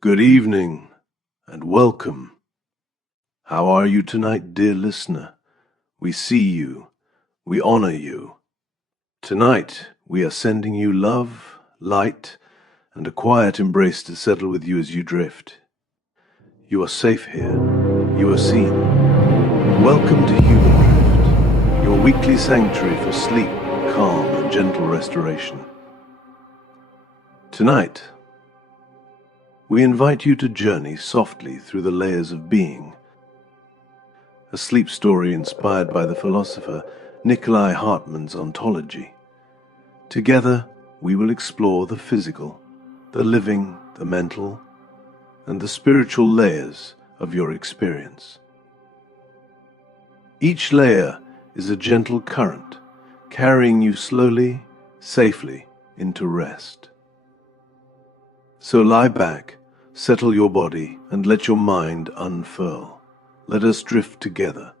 Good evening and welcome. How are you tonight, dear listener? We see you, we honor you. Tonight we are sending you love, light, and a quiet embrace to settle with you as you drift. You are safe here, you are seen. Welcome to Human Drift, your weekly sanctuary for sleep, calm, and gentle restoration. Tonight, we invite you to journey softly through the layers of being, a sleep story inspired by the philosopher Nicolai Hartmann's ontology. Together, we will explore the physical, the living, the mental, and the spiritual layers of your experience. Each layer is a gentle current, carrying you slowly, safely into rest. So lie back, settle your body, and let your mind unfurl. Let us drift together,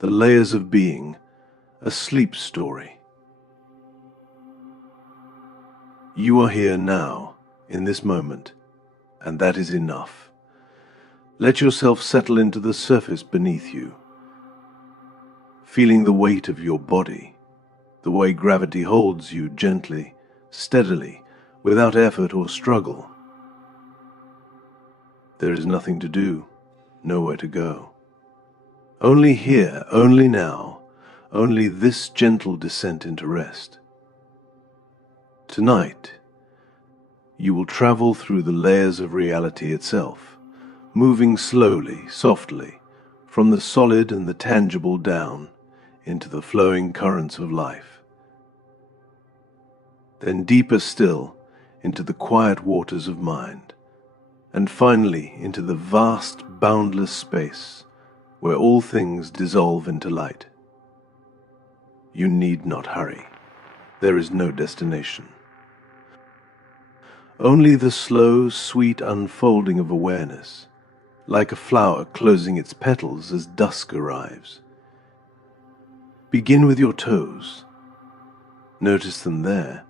the layers of being, a sleep story. You are here now, in this moment, and that is enough. Let yourself settle into the surface beneath you, feeling the weight of your body, the way gravity holds you gently, steadily, without effort or struggle. There is nothing to do, nowhere to go. Only here, only now, only this gentle descent into rest. Tonight, you will travel through the layers of reality itself, moving slowly, softly, from the solid and the tangible down into the flowing currents of life. Then deeper still into the quiet waters of mind, and finally into the vast, boundless space where all things dissolve into light. You need not hurry. There is no destination. Only the slow, sweet unfolding of awareness, like a flower closing its petals as dusk arrives. Begin with your toes. Notice them there,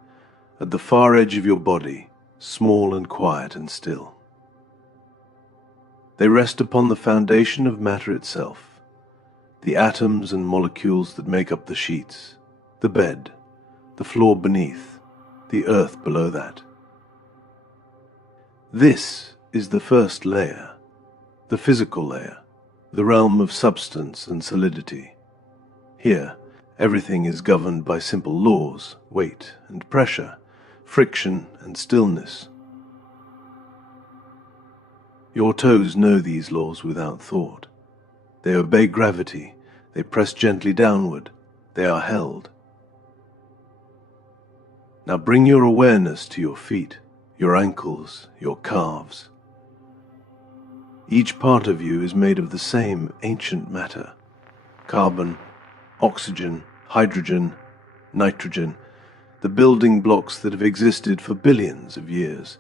at the far edge of your body, small and quiet and still. They rest upon the foundation of matter itself, the atoms and molecules that make up the sheets, the bed, the floor beneath, the earth below that. This is the first layer, the physical layer, the realm of substance and solidity. Here, everything is governed by simple laws, weight and pressure, friction and stillness. Your toes know these laws without thought. They obey gravity, they press gently downward, they are held. Now bring your awareness to your feet, your ankles, your calves. Each part of you is made of the same ancient matter: carbon, oxygen, hydrogen, nitrogen, the building blocks that have existed for billions of years,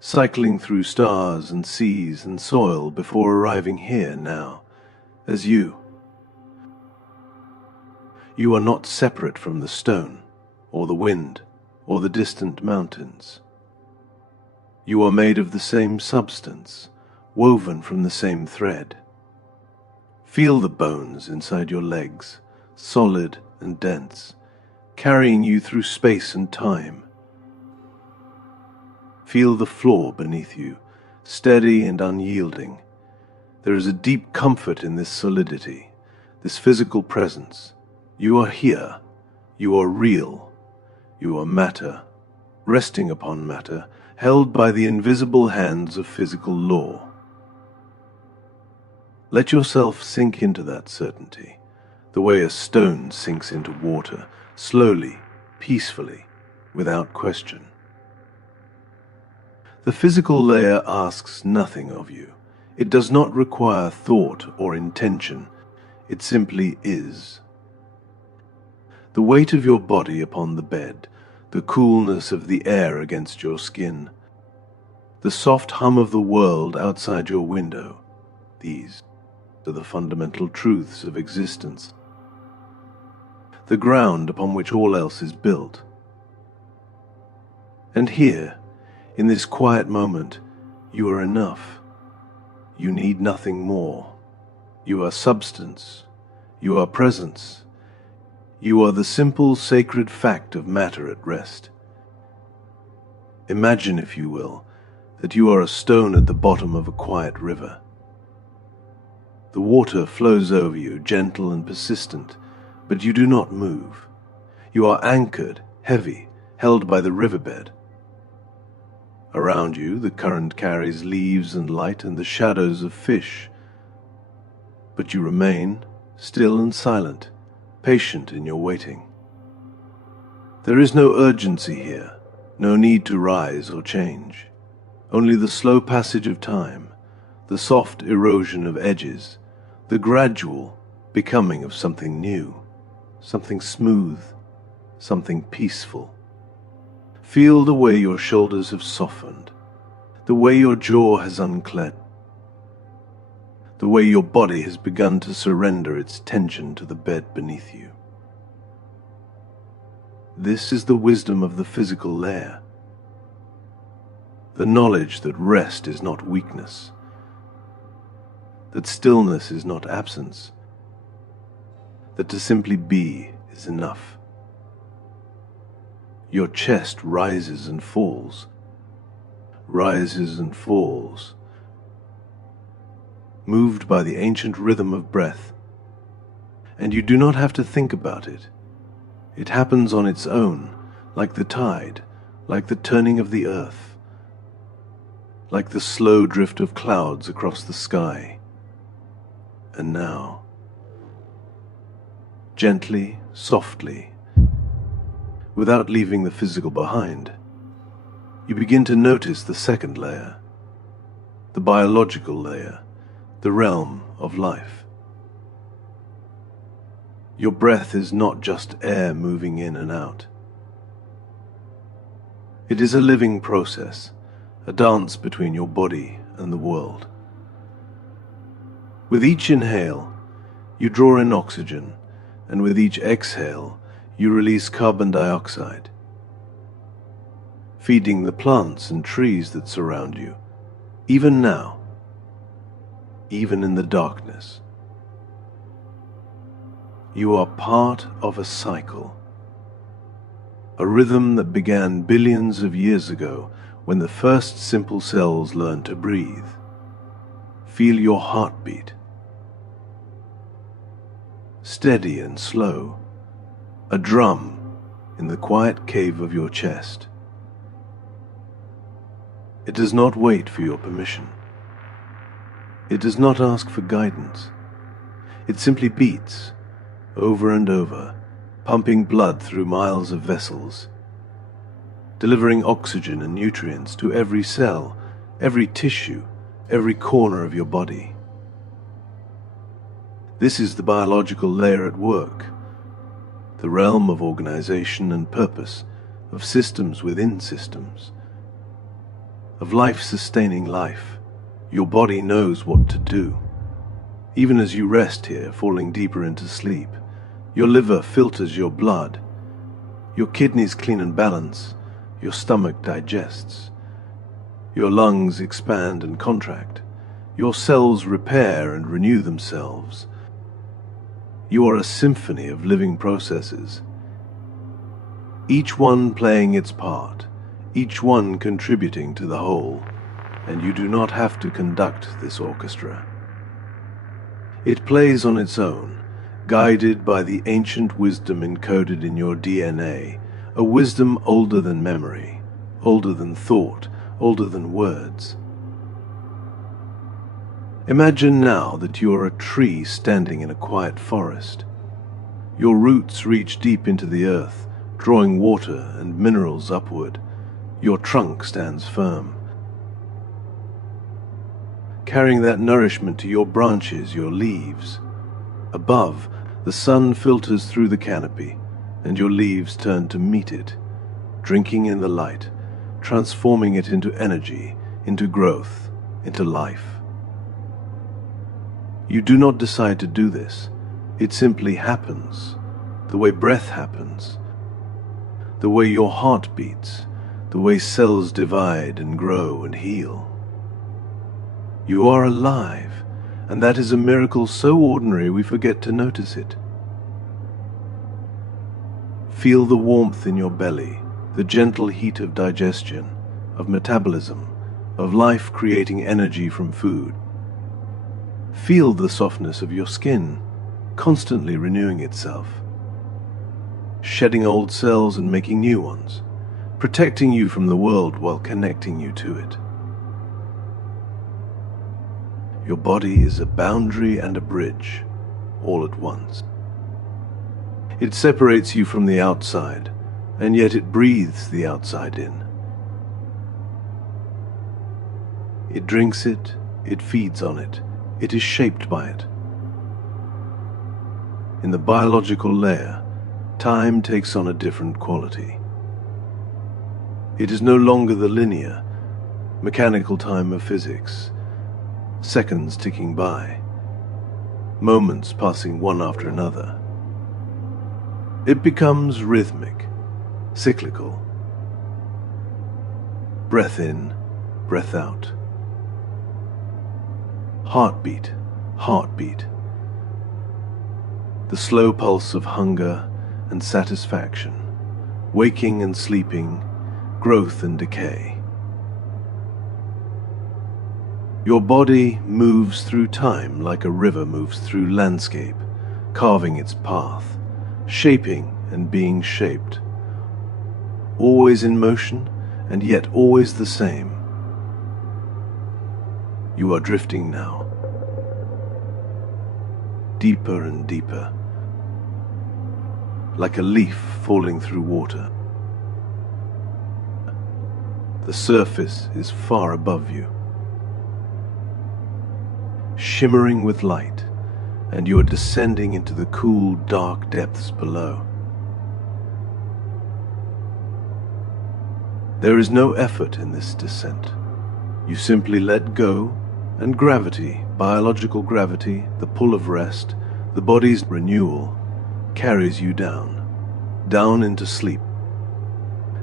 cycling through stars and seas and soil before arriving here now, as you. You are not separate from the stone, or the wind, or the distant mountains. You are made of the same substance, woven from the same thread. Feel the bones inside your legs, solid and dense, carrying you through space and time. Feel the floor beneath you, steady and unyielding. There is a deep comfort in this solidity, this physical presence. You are here, you are real, you are matter, resting upon matter, held by the invisible hands of physical law. Let yourself sink into that certainty, the way a stone sinks into water, slowly, peacefully, without question. The physical layer asks nothing of you. It does not require thought or intention. It simply is. The weight of your body upon the bed, the coolness of the air against your skin, the soft hum of the world outside your window, these are the fundamental truths of existence, the ground upon which all else is built. And here, in this quiet moment, You are enough. You need nothing more. You are substance. You are presence. You are the simple, sacred fact of matter at rest. Imagine, if you will, that you are a stone at the bottom of a quiet river. The water flows over you, gentle and persistent, but you do not move. You are anchored, heavy, held by the riverbed. Around you, the current carries leaves and light and the shadows of fish. But you remain, still and silent, patient in your waiting. There is no urgency here, no need to rise or change. Only the slow passage of time, the soft erosion of edges, the gradual becoming of something new, something smooth, something peaceful. Feel the way your shoulders have softened, the way your jaw has unclenched, the way your body has begun to surrender its tension to the bed beneath you. This is the wisdom of the physical layer, the knowledge that rest is not weakness, that stillness is not absence, that to simply be is enough. Your chest rises and falls, moved by the ancient rhythm of breath, and you do not have to think about it. It happens on its own, like the tide, like the turning of the earth, like the slow drift of clouds across the sky. And now, gently, softly, without leaving the physical behind, you begin to notice the second layer, the biological layer, the realm of life. Your breath is not just air moving in and out. It is a living process, a dance between your body and the world. With each inhale, you draw in oxygen, and with each exhale, you release carbon dioxide, feeding the plants and trees that surround you, even now, even in the darkness. You are part of a cycle, a rhythm that began billions of years ago when the first simple cells learned to breathe. Feel your heartbeat, steady and slow, a drum in the quiet cave of your chest. It does not wait for your permission. It does not ask for guidance. It simply beats, over and over, pumping blood through miles of vessels, delivering oxygen and nutrients to every cell, every tissue, every corner of your body. This is the biological layer at work, the realm of organization and purpose, of systems within systems, of life sustaining life. Your body knows what to do. Even as you rest here, falling deeper into sleep, your liver filters your blood, your kidneys clean and balance, your stomach digests, your lungs expand and contract, your cells repair and renew themselves. You are a symphony of living processes, each one playing its part, each one contributing to the whole, and you do not have to conduct this orchestra. It plays on its own, guided by the ancient wisdom encoded in your DNA, a wisdom older than memory, older than thought, older than words. Imagine now that you are a tree standing in a quiet forest. Your roots reach deep into the earth, drawing water and minerals upward. Your trunk stands firm, carrying that nourishment to your branches, your leaves. Above, the sun filters through the canopy, and your leaves turn to meet it, drinking in the light, transforming it into energy, into growth, into life. You do not decide to do this. It simply happens, the way breath happens, the way your heart beats, the way cells divide and grow and heal. You are alive, and that is a miracle so ordinary we forget to notice it. Feel the warmth in your belly, the gentle heat of digestion, of metabolism, of life creating energy from food. Feel the softness of your skin, constantly renewing itself, shedding old cells and making new ones, protecting you from the world while connecting you to it. Your body is a boundary and a bridge, all at once. It separates you from the outside, and yet it breathes the outside in. It drinks it, it feeds on it, it is shaped by it. In the biological layer, time takes on a different quality. It is no longer the linear, mechanical time of physics, seconds ticking by, moments passing one after another. It becomes rhythmic, cyclical. Breath in, breath out. Heartbeat, heartbeat. The slow pulse of hunger and satisfaction, waking and sleeping, growth and decay. Your body moves through time like a river moves through landscape, carving its path, shaping and being shaped. Always in motion, and yet always the same. You are drifting now, deeper and deeper, like a leaf falling through water. The surface is far above you, shimmering with light, and you are descending into the cool, dark depths below. There is no effort in this descent. You simply let go, and gravity, biological gravity, the pull of rest, the body's renewal, carries you down, down into sleep,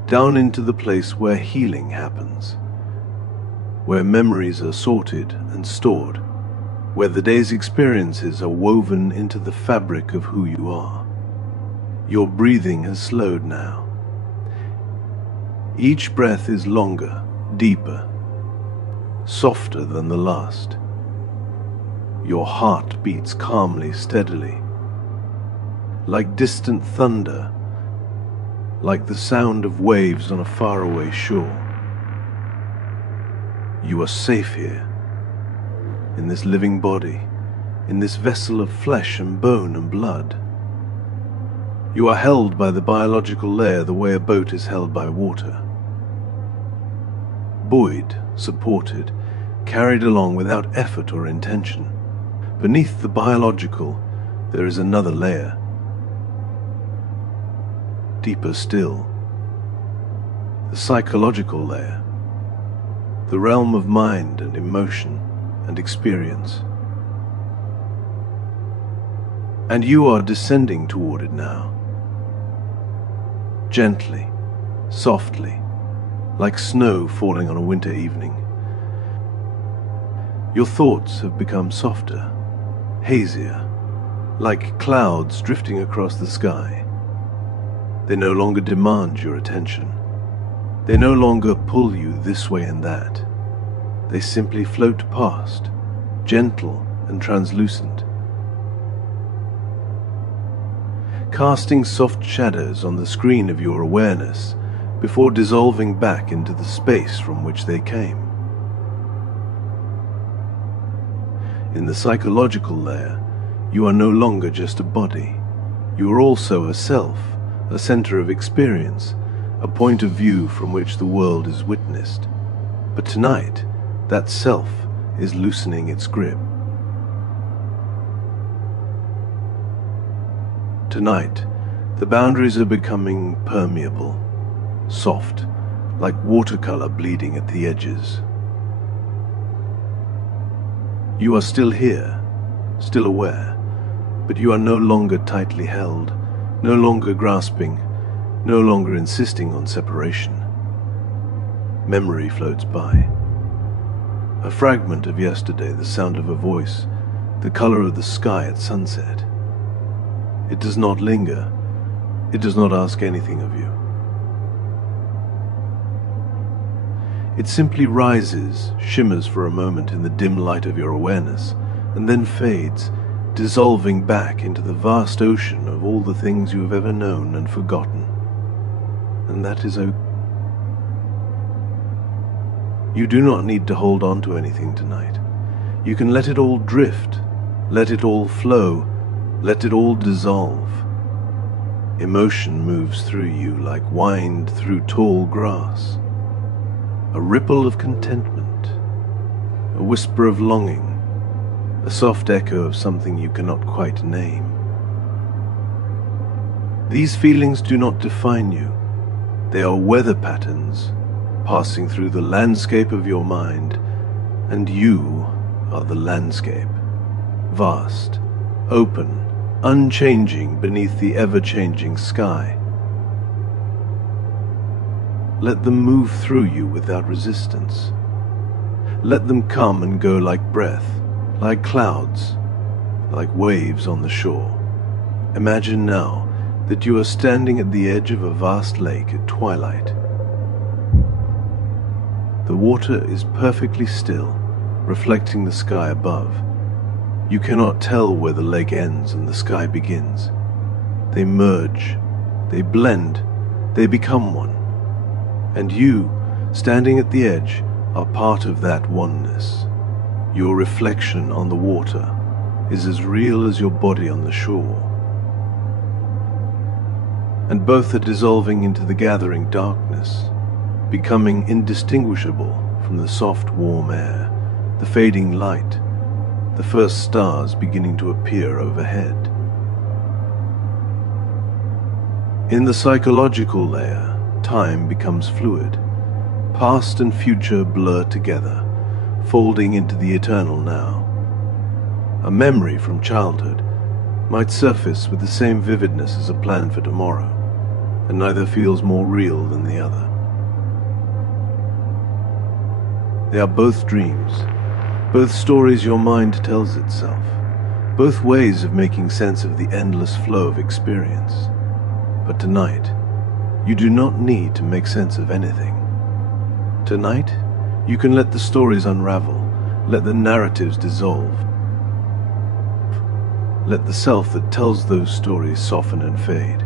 down into the place where healing happens, where memories are sorted and stored, where the day's experiences are woven into the fabric of who you are. Your breathing has slowed now. Each breath is longer, deeper, softer than the last. Your heart beats calmly, steadily, like distant thunder, like the sound of waves on a faraway shore. You are safe here, in this living body, in this vessel of flesh and bone and blood. You are held by the biological layer the way a boat is held by water. Buoyed, supported, carried along without effort or intention. Beneath the biological, there is another layer. Deeper still, the psychological layer, the realm of mind and emotion and experience. And you are descending toward it now. Gently, softly, like snow falling on a winter evening. Your thoughts have become softer, hazier, like clouds drifting across the sky. They no longer demand your attention. They no longer pull you this way and that. They simply float past, gentle and translucent, casting soft shadows on the screen of your awareness before dissolving back into the space from which they came. In the psychological layer, you are no longer just a body. You are also a self, a center of experience, a point of view from which the world is witnessed. But tonight, that self is loosening its grip. Tonight, the boundaries are becoming permeable, soft, like watercolor bleeding at the edges. You are still here, still aware, but you are no longer tightly held, no longer grasping, no longer insisting on separation. Memory floats by. A fragment of yesterday, the sound of a voice, the color of the sky at sunset. It does not linger. It does not ask anything of you. It simply rises, shimmers for a moment in the dim light of your awareness, and then fades, dissolving back into the vast ocean of all the things you have ever known and forgotten. And that is okay. You do not need to hold on to anything tonight. You can let it all drift, let it all flow, let it all dissolve. Emotion moves through you like wind through tall grass. A ripple of contentment, a whisper of longing, a soft echo of something you cannot quite name. These feelings do not define you. They are weather patterns passing through the landscape of your mind, and you are the landscape, vast, open, unchanging beneath the ever-changing sky. Let them move through you without resistance. Let them come and go like breath, like clouds, like waves on the shore. Imagine now that you are standing at the edge of a vast lake at twilight. The water is perfectly still, reflecting the sky above. You cannot tell where the lake ends and the sky begins. They merge, they blend, they become one. And you, standing at the edge, are part of that oneness. Your reflection on the water is as real as your body on the shore. And both are dissolving into the gathering darkness, becoming indistinguishable from the soft, warm air, the fading light, the first stars beginning to appear overhead. In the psychological layer, time becomes fluid. Past and future blur together, folding into the eternal now. A memory from childhood might surface with the same vividness as a plan for tomorrow, and neither feels more real than the other. They are both dreams, both stories your mind tells itself, both ways of making sense of the endless flow of experience. But tonight, you do not need to make sense of anything. Tonight, you can let the stories unravel, let the narratives dissolve. Let the self that tells those stories soften and fade.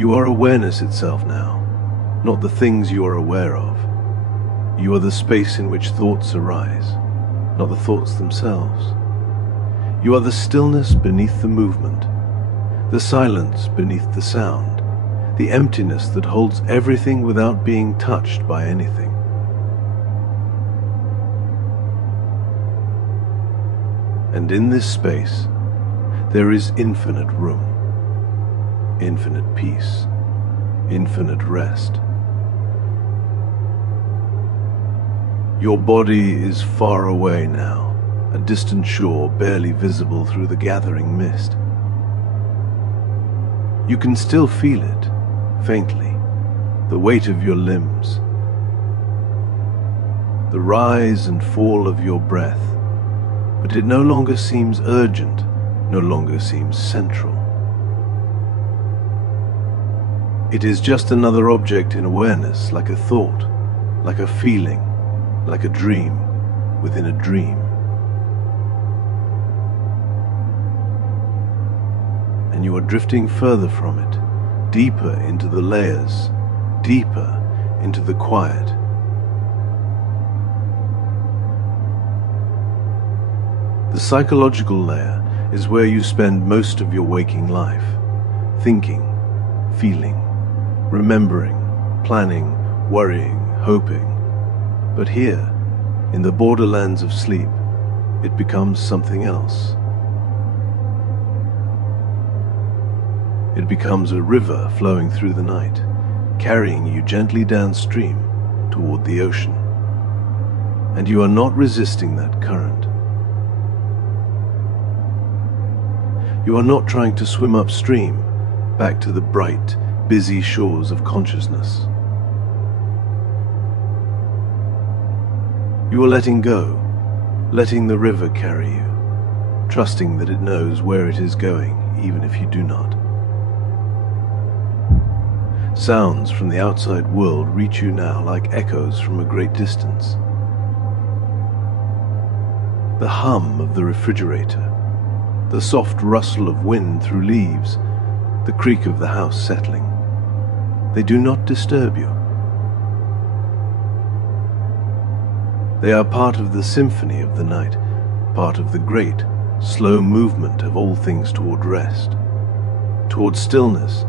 You are awareness itself now, not the things you are aware of. You are the space in which thoughts arise, not the thoughts themselves. You are the stillness beneath the movement, the silence beneath the sound, the emptiness that holds everything without being touched by anything. And in this space, there is infinite room, infinite peace, infinite rest. Your body is far away now, a distant shore barely visible through the gathering mist. You can still feel it, faintly, the weight of your limbs, the rise and fall of your breath, but it no longer seems urgent, no longer seems central. It is just another object in awareness, like a thought, like a feeling, like a dream within a dream. And you are drifting further from it, deeper into the layers, deeper into the quiet. The psychological layer is where you spend most of your waking life, thinking, feeling, remembering, planning, worrying, hoping. But here, in the borderlands of sleep, it becomes something else. It becomes a river flowing through the night, carrying you gently downstream toward the ocean. And you are not resisting that current. You are not trying to swim upstream, back to the bright, busy shores of consciousness. You are letting go, letting the river carry you, trusting that it knows where it is going, even if you do not. Sounds from the outside world reach you now like echoes from a great distance. The hum of the refrigerator, the soft rustle of wind through leaves, the creak of the house settling. They do not disturb you. They are part of the symphony of the night, part of the great, slow movement of all things toward rest, toward stillness,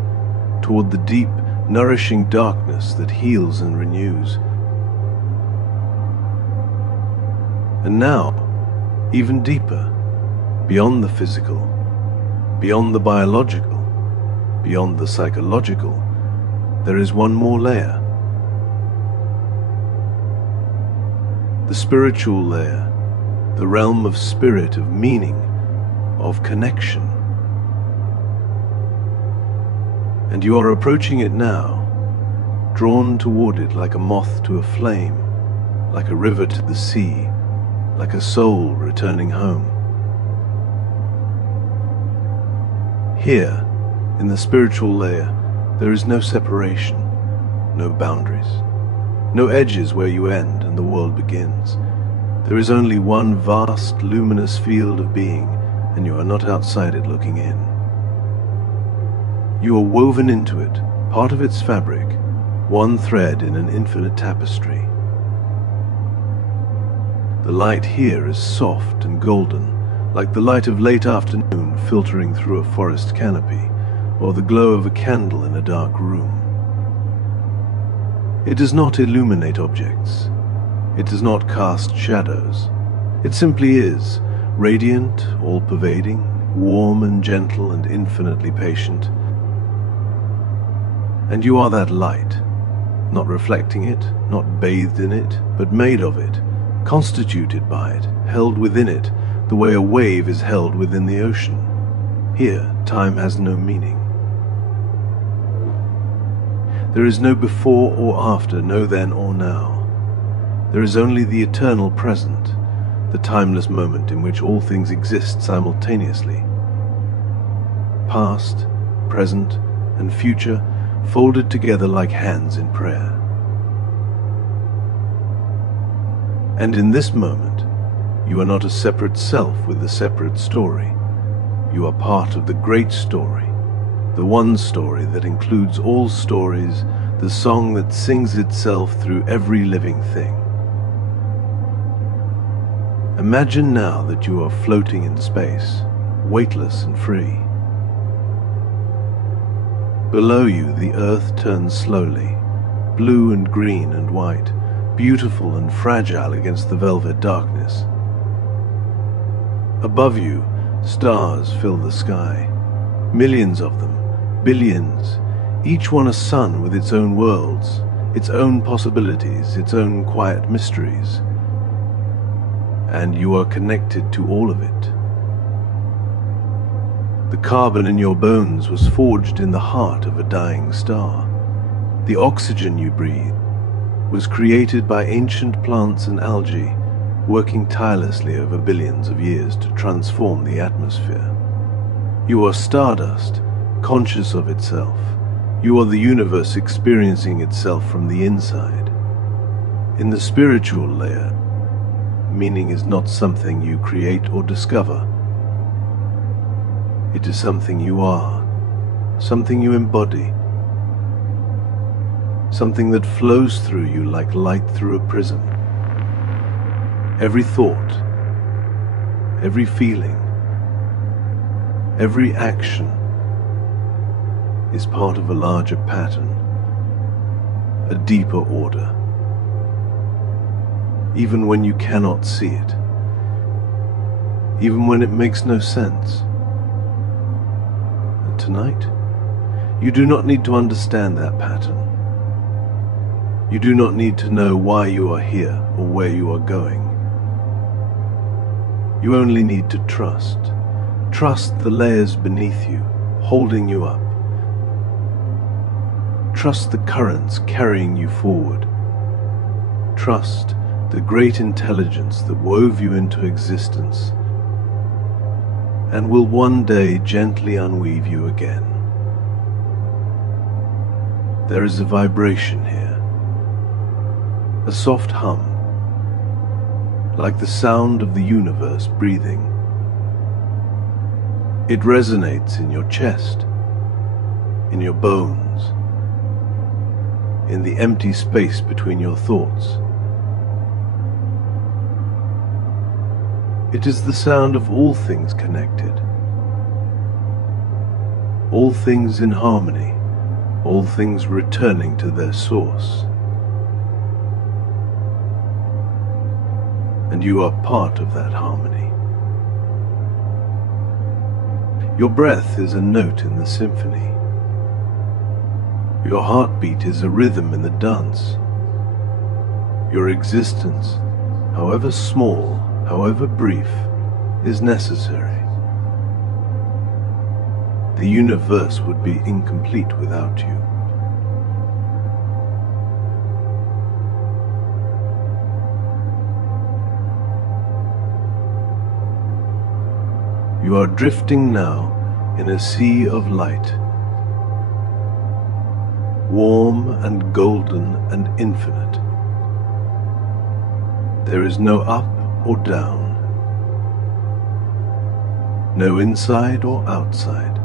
toward the deep, nourishing darkness that heals and renews. And now, even deeper, beyond the physical, beyond the biological, beyond the psychological, there is one more layer. The spiritual layer, the realm of spirit, of meaning, of connection. And you are approaching it now, drawn toward it like a moth to a flame, like a river to the sea, like a soul returning home. Here, in the spiritual layer, there is no separation, no boundaries, no edges where you end and the world begins. There is only one vast, luminous field of being, and you are not outside it looking in. You are woven into it, part of its fabric, one thread in an infinite tapestry. The light here is soft and golden, like the light of late afternoon filtering through a forest canopy, or the glow of a candle in a dark room. It does not illuminate objects. It does not cast shadows. It simply is, radiant, all-pervading, warm and gentle and infinitely patient. And you are that light, not reflecting it, not bathed in it, but made of it, constituted by it, held within it, the way a wave is held within the ocean. Here, time has no meaning. There is no before or after, no then or now. There is only the eternal present, the timeless moment in which all things exist simultaneously. Past, present, and future folded together like hands in prayer. And in this moment, you are not a separate self with a separate story. You are part of the great story, the one story that includes all stories, the song that sings itself through every living thing. Imagine now that you are floating in space, weightless and free. Below you, the earth turns slowly, blue and green and white, beautiful and fragile against the velvet darkness. Above you, stars fill the sky, millions of them, billions, each one a sun with its own worlds, its own possibilities, its own quiet mysteries. And you are connected to all of it. The carbon in your bones was forged in the heart of a dying star. The oxygen you breathe was created by ancient plants and algae, working tirelessly over billions of years to transform the atmosphere. You are stardust, conscious of itself. You are the universe experiencing itself from the inside. In the spiritual layer, meaning is not something you create or discover. It is something you are, something you embody, something that flows through you like light through a prism. Every thought, every feeling, every action is part of a larger pattern, a deeper order. Even when you cannot see it, even when it makes no sense. And tonight, you do not need to understand that pattern. You do not need to know why you are here or where you are going. You only need to trust. Trust the layers beneath you, holding you up. Trust the currents carrying you forward. Trust the great intelligence that wove you into existence and will one day gently unweave you again. There is a vibration here, a soft hum, like the sound of the universe breathing. It resonates in your chest, in your bones, in the empty space between your thoughts. It is the sound of all things connected, all things in harmony, all things returning to their source. And you are part of that harmony. Your breath is a note in the symphony. Your heartbeat is a rhythm in the dance. Your existence, however small, however brief, is necessary. The universe would be incomplete without you. You are drifting now in a sea of light, warm and golden and infinite. There is no up or down, no inside or outside.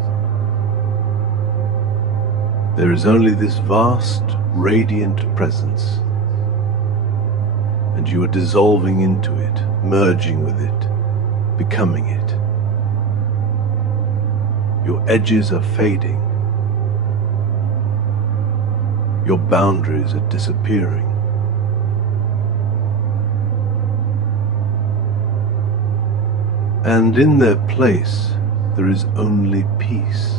There is only this vast, radiant presence, and you are dissolving into it, merging with it, becoming it. Your edges are fading. Your boundaries are disappearing. And in their place, there is only peace,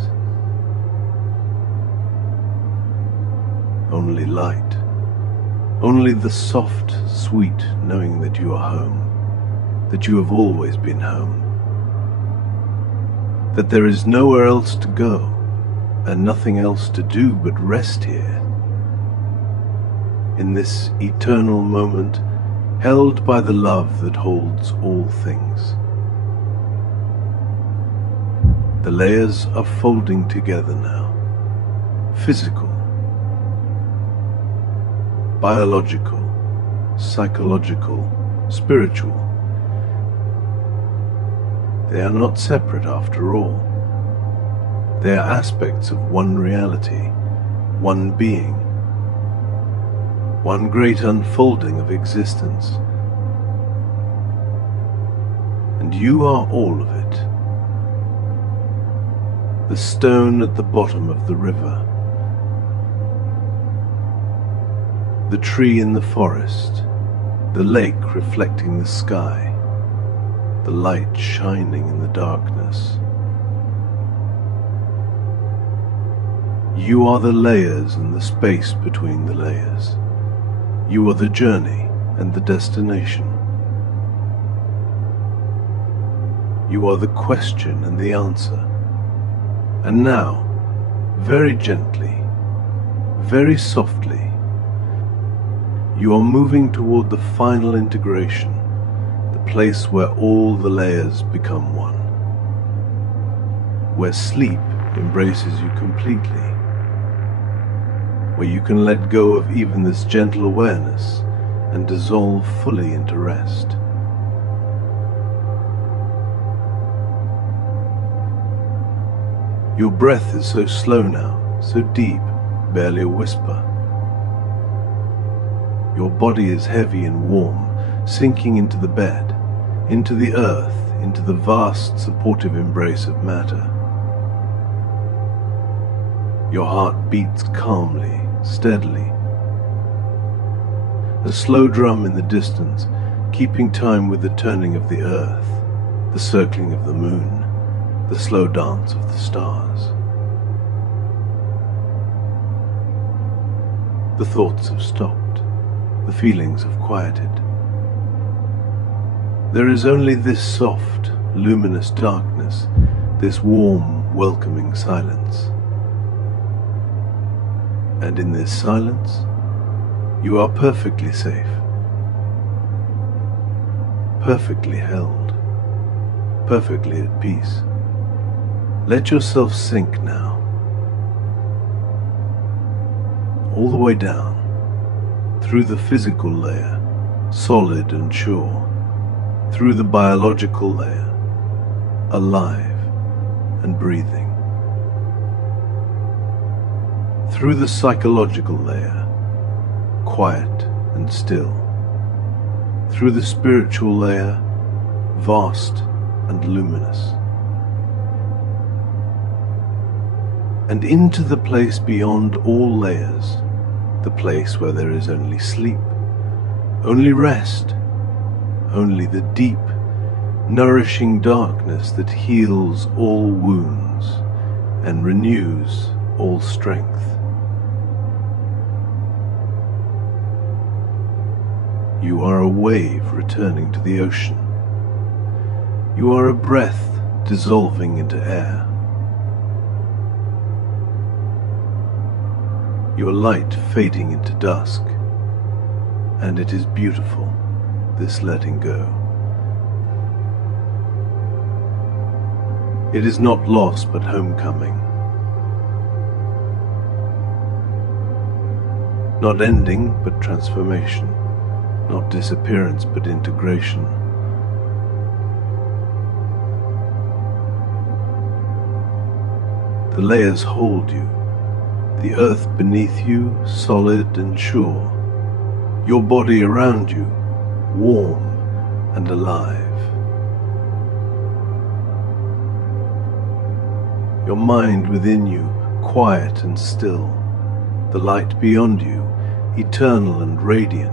only light, only the soft, sweet knowing that you are home, that you have always been home, that there is nowhere else to go and nothing else to do but rest here, in this eternal moment held by the love that holds all things. The layers are folding together now. Physical, biological, psychological, spiritual. They are not separate after all. They are aspects of one reality, one being, one great unfolding of existence. And you are all of it. The stone at the bottom of the river, the tree in the forest, the lake reflecting the sky, the light shining in the darkness. You are the layers and the space between the layers. You are the journey and the destination. You are the question and the answer. And now, very gently, very softly, you are moving toward the final integration, the place where all the layers become one, where sleep embraces you completely, where you can let go of even this gentle awareness and dissolve fully into rest. Your breath is so slow now, so deep, barely a whisper. Your body is heavy and warm, sinking into the bed, into the earth, into the vast supportive embrace of matter. Your heart beats calmly, steadily. A slow drum in the distance, keeping time with the turning of the earth, the circling of the moon, the slow dance of the stars. The thoughts have stopped, the feelings have quieted. There is only this soft, luminous darkness, this warm, welcoming silence. And in this silence, you are perfectly safe. perfectly held, perfectly at peace. Let yourself sink now, all the way down, through the physical layer, solid and sure, through the biological layer, alive and breathing, through the psychological layer, quiet and still, through the spiritual layer, vast and luminous, and into the place beyond all layers, the place where there is only sleep, only rest, only the deep, nourishing darkness that heals all wounds and renews all strength. You are a wave returning to the ocean. You are a breath dissolving into air. Your light fading into dusk, and it is beautiful, this letting go. It is not loss but homecoming, not ending but transformation, not disappearance but integration. The layers hold you, the earth beneath you solid and sure, your body around you warm and alive, your mind within you quiet and still, the light beyond you eternal and radiant.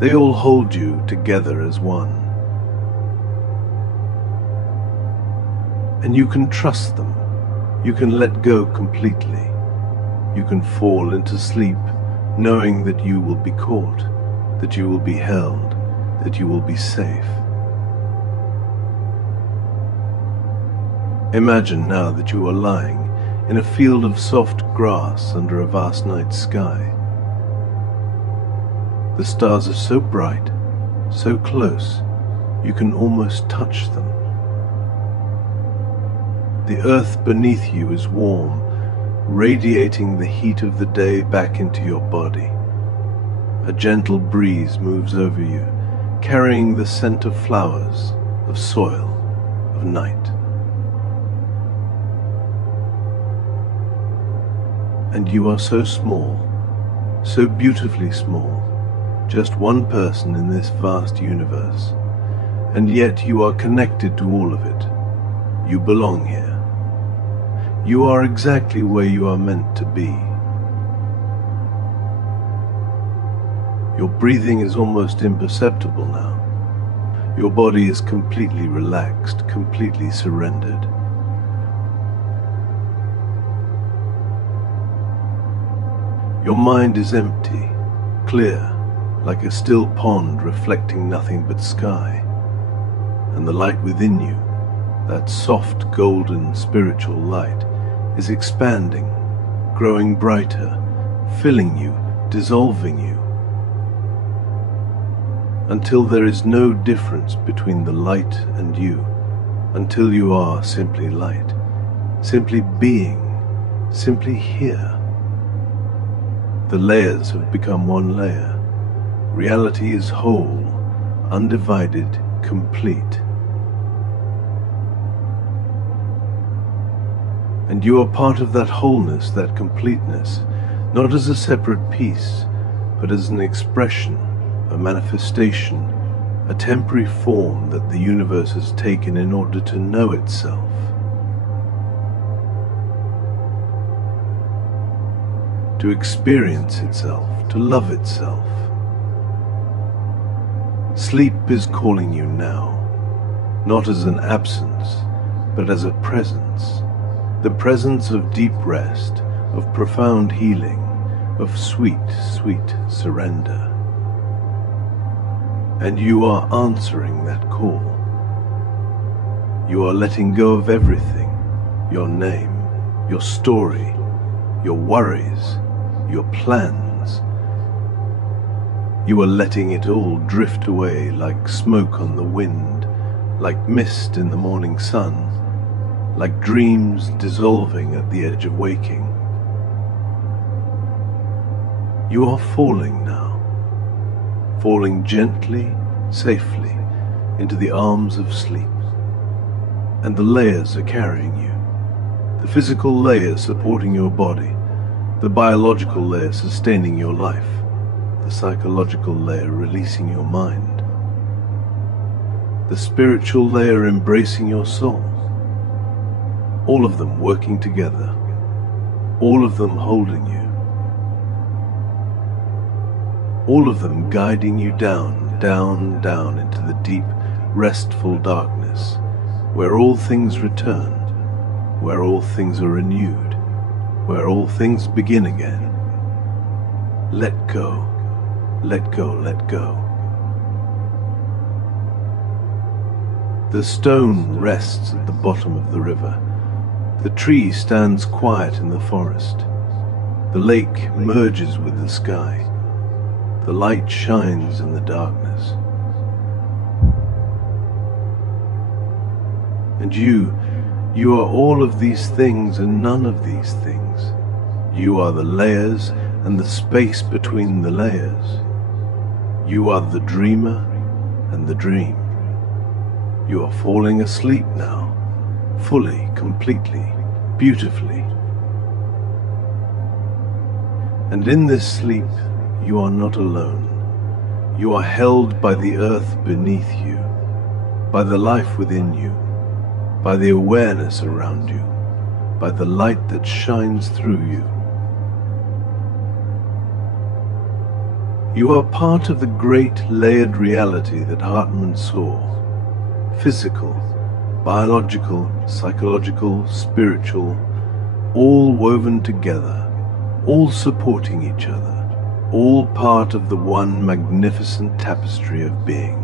They all hold you together as one, and you can trust them. You can let go completely. You can fall into sleep knowing that you will be caught, that you will be held, that you will be safe. Imagine now that you are lying in a field of soft grass under a vast night sky. The stars are so bright, so close, you can almost touch them. The earth beneath you is warm, radiating the heat of the day back into your body. A gentle breeze moves over you, carrying the scent of flowers, of soil, of night. And you are so small, so beautifully small, just one person in this vast universe, and yet you are connected to all of it. You belong here. You are exactly where you are meant to be. Your breathing is almost imperceptible now. Your body is completely relaxed, completely surrendered. Your mind is empty, clear, like a still pond reflecting nothing but sky, and the light within you, that soft, golden, spiritual light, is expanding, growing brighter, filling you, dissolving you, until there is no difference between the light and you, until you are simply light, simply being, simply here. The layers have become one layer. Reality is whole, undivided, complete. And you are part of that wholeness, that completeness, not as a separate piece, but as an expression, a manifestation, a temporary form that the universe has taken in order to know itself. To experience itself, to love itself. Sleep is calling you now, not as an absence, but as a presence. The presence of deep rest, of profound healing, of sweet, sweet surrender. And you are answering that call. You are letting go of everything, your name, your story, your worries, your plans. You are letting it all drift away like smoke on the wind, like mist in the morning sun, like dreams dissolving at the edge of waking. You are falling now, falling gently, safely into the arms of sleep. And the layers are carrying you. The physical layer supporting your body, the biological layer sustaining your life, the psychological layer releasing your mind, the spiritual layer embracing your soul. All of them working together, all of them holding you, all of them guiding you down, down, down into the deep, restful darkness, where all things return, where all things are renewed, where all things begin again. Let go, let go, let go. The stone rests at the bottom of the river. The tree stands quiet in the forest. The lake merges with the sky. The light shines in the darkness. And you are all of these things and none of these things. You are the layers and the space between the layers. You are the dreamer and the dream. You are falling asleep now, fully, completely, beautifully. And in this sleep, you are not alone. You are held by the earth beneath you, by the life within you, by the awareness around you, by the light that shines through you. You are part of the great layered reality that Hartmann saw. Physical, biological, psychological, spiritual, all woven together, all supporting each other, all part of the one magnificent tapestry of being.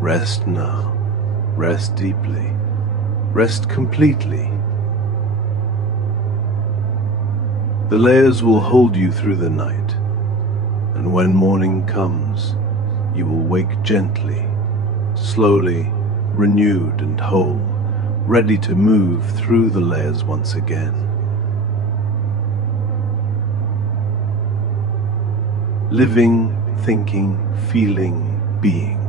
Rest now, rest deeply, rest completely. The layers will hold you through the night, and when morning comes, you will wake gently, slowly, renewed and whole, ready to move through the layers once again. Living, thinking, feeling, being.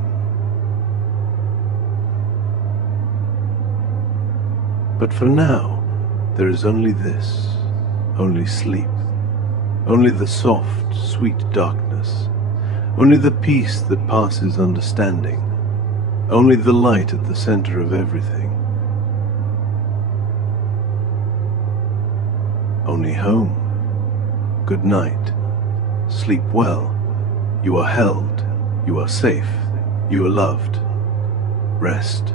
But for now, there is only this, only sleep, only the soft, sweet darkness, only the peace that passes understanding, only the light at the center of everything. Only home. Good night. Sleep well. You are held. You are safe. You are loved. Rest.